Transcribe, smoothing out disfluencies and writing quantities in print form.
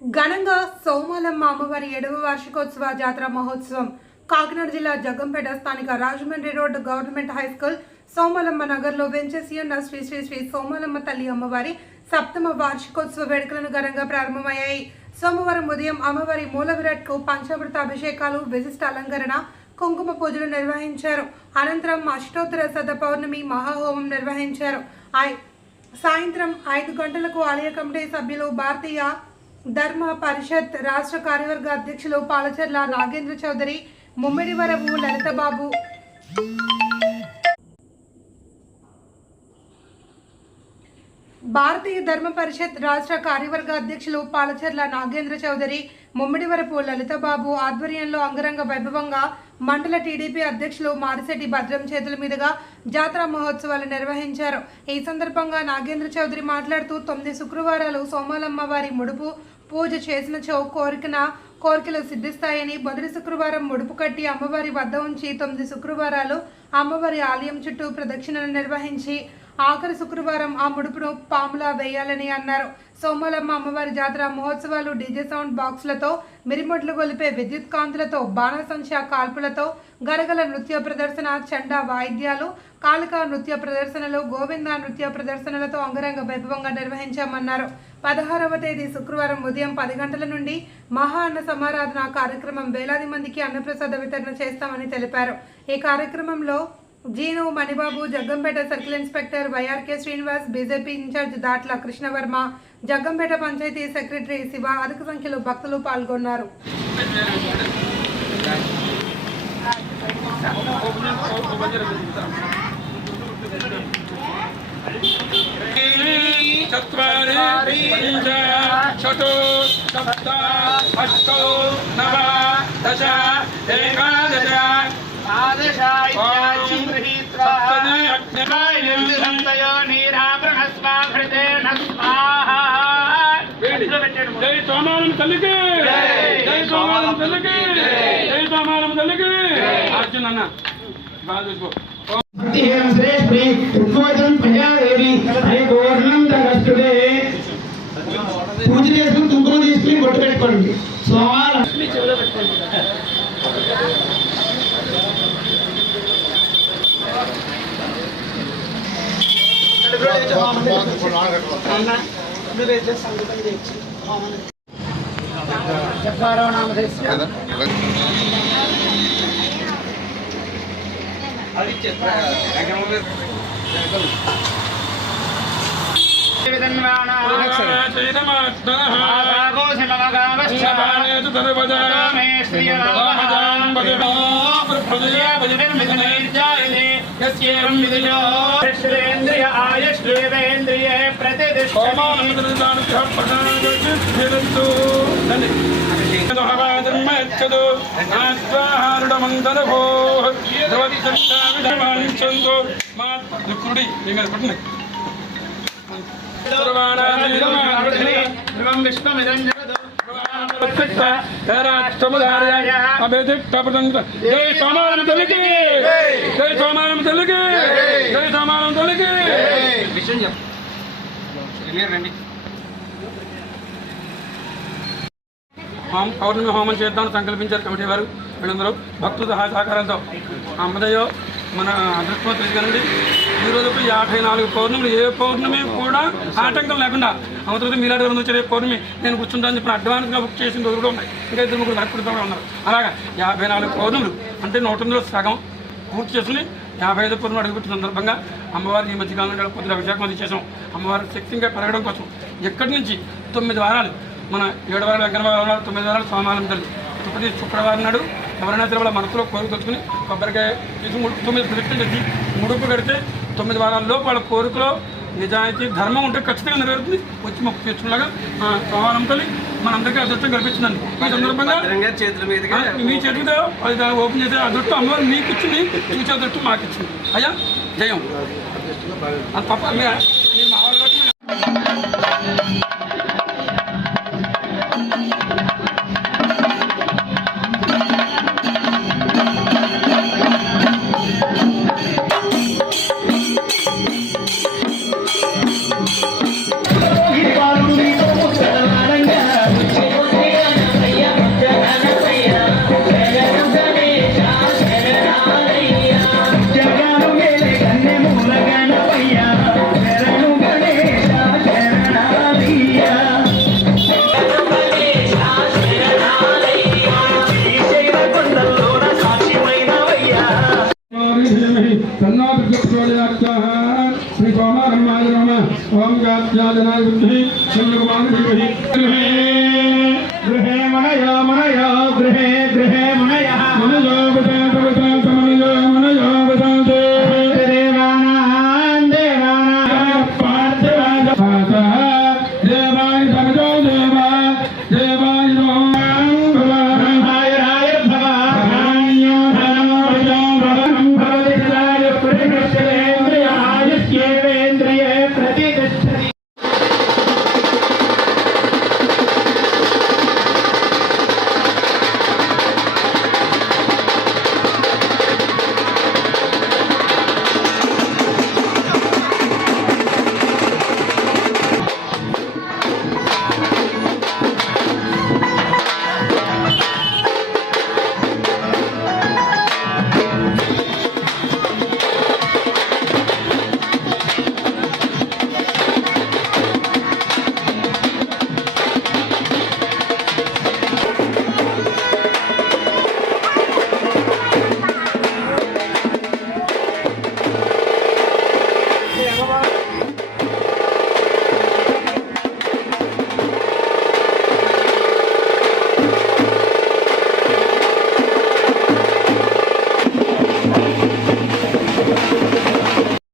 ఘనంగా సోమాలమ్మ అమ్మవారి 7వ వార్షికోత్సవ జాతర మహోత్సవం కాకినాడ జిల్లా జగ్గంపేట స్థానిక Rajahmundry road government high school Somalamma నగర్లో వెంచేసి ఉన్న శ్రీ శ్రీ శ్రీ సోమాలమ్మ తల్లి అమ్మవారి 7వ వార్షికోత్సవ వేడుకలను ఘనంగా ప్రారంభమయ్యాయి. సోమవారం ఉదయం అమ్మవారి మూల విరాట్కు పంచామృత అభిషేకాలు, విశిష్ట అలంకరణ, కుంకుమ పూజలు నిర్వహించారు. అనంతరం అష్టోత్తర శత పౌర్ణమి మహాహోమం నిర్వహించారు. సాయంత్రం 5 గంటలకు ఆలయ కమిటీ సభ్యులు, భారతీయ ధర్మ పరిషత్ రాష్ట్ర కార్యవర్గ అధ్యక్షులు పాలచర్ల నాగేంద్ర చౌదరి, ముమ్మిడివరపు లలితబాబు, భారతీయ ధర్మ పరిషత్ రాష్ట్ర కార్యవర్గ అధ్యక్షులు పాలచర్ల నాగేంద్ర చౌదరి, ముమ్మిడివరపు లలితబాబు ఆధ్వర్యంలో అంగరంగ వైభవంగా మండల టీడీపీ అధ్యక్షులు మారిశెట్టి భద్రం చేతుల మీదుగా జాతర మహోత్సవాలు నిర్వహించారు. ఈ సందర్భంగా నాగేంద్ర చౌదరి మాట్లాడుతూ 9 శుక్రవారాలు సోమాలమ్మ వారి ముడుపు పూజ చేసినచో కోరికలు సిద్ధిస్తాయని, మొదటి శుక్రవారం ముడుపు కట్టి అమ్మవారి వద్ద ఉంచి 9 శుక్రవారాలు అమ్మవారి ఆలయం చుట్టూ ప్రదక్షిణలు నిర్వహించి ఆఖరి శుక్రవారం ఆ ముడుపును పాములా వేయాలని అన్నారు. సోమాలమ్మ అమ్మవారి జాతర మహోత్సవాలు డీజే సౌండ్ బాక్సులతో, మిరిమొడ్లు గొలిపే విద్యుత్ కాంతులతో, బాణసంచా కాల్పులతో, గరగల నృత్య ప్రదర్శన, చండా వాయిద్యాలు, కాళికా నృత్య ప్రదర్శనలు, గోవింద నృత్య ప్రదర్శనలతో అంగరంగ వైభవంగా నిర్వహించామన్నారు. 16వ తేదీ శుక్రవారం ఉదయం 10 గంటల నుండి మహా అన్న సమారాధన కార్యక్రమం వేలాది మందికి అన్నప్రసాద వితరణ చేస్తామని తెలిపారు. ఈ కార్యక్రమంలో Jeenu Manibabu, Jaggampeta circle inspector YRK Srinivas, BJP incharge Datla Krishnavarma, Jaggampeta panchayati secretary Shiva, అధిక సంఖ్యలో భక్తులు పాల్గొన్నారు. జై సోమాలమ్మ తల్లికి, జై సోమాలమ్మ తల్లికి, జై సోమాలమ్మ తల్లికి. అర్జున్ అన్న బాగా చూసుకో. పూజ చేసుకుని కుంకుమ తీసుకుని బొట్టు పెట్టుకోండి. సోమాలక్ష్మి చెవిలో పెట్టుకోండి. జై సోమాలమ్మ తల్లికి, జై సోమాలమ్మ తల్లికి, జై సోమాలమ్మ తల్లికి. విషయం చెప్పండి. పౌర్ణమి హోమం చేద్దామని సంకల్పించారు కమిటీ వారు. వీళ్ళందరూ భక్తుల సహకారంతో అమ్మదయ్యో మన అదృష్టం తెలియనండి. ఈరోజు 54 పౌర్ణములు, ఏ పౌర్ణమి కూడా ఆటంకం లేకుండా అవతల మీలాంటి రోజు వచ్చే పౌర్ణమి నేను కూర్చుంటానని చెప్పిన అడ్వాన్స్గా బుక్ చేసిన రోజులు కూడా ఉన్నాయి. ఇంకా 2-3 కరెక్ట్ ఉన్నారు. అలాగా 54 పౌర్ణములు అంటే 100లో సగం పూర్తి చేసుకుని 55 పౌర్ణమి అడుగుతున్న సందర్భంగా అమ్మవారిని ఈ మధ్యకాలంలో కొద్దిగా అభిషేకం అది చేసాం. అమ్మవారి శక్తిగా పెరగడం కోసం ఎక్కడి నుంచి 9 వారాలు మన 7 వారాలు వెంకన్నవారం, 9 వారాలు సోమాలమ్మ తల్లి. ప్రతి శుక్రవారం నాడు ఎవరైనా సరే వాళ్ళ మనసులో కోరిక తెచ్చుకుని కొబ్బరికాయ తీసి 9 ప్రదక్షిణ చేసి ముడుపు కడితే 9 వారాల్లోపు వాళ్ళ కోరికలో నిజాయితీ, ధర్మం ఉంటే ఖచ్చితంగా నెరవేరుతుంది. వచ్చి మొక్కు తెచ్చుకున్నాగా సోమాలమ్మ తల్లి మనందరికీ అదృష్టం కల్పించిందండి. ఈ సందర్భంగా మీ చేతితో అది ఓపెన్ చేసే అదృష్టం అమ్మవారు మీకు ఇచ్చింది, చూసే అదృష్టం మాకు ఇచ్చింది. అయ్యా జయం. అది తప్ప మీరు మా వాళ్ళు ఈ పాలు నీతో ముక్కలాడంగా लोकात्याजनाय बुद्धिः शल्यकुमारधीमहि गृहे मनया गृहे मनयः मनयो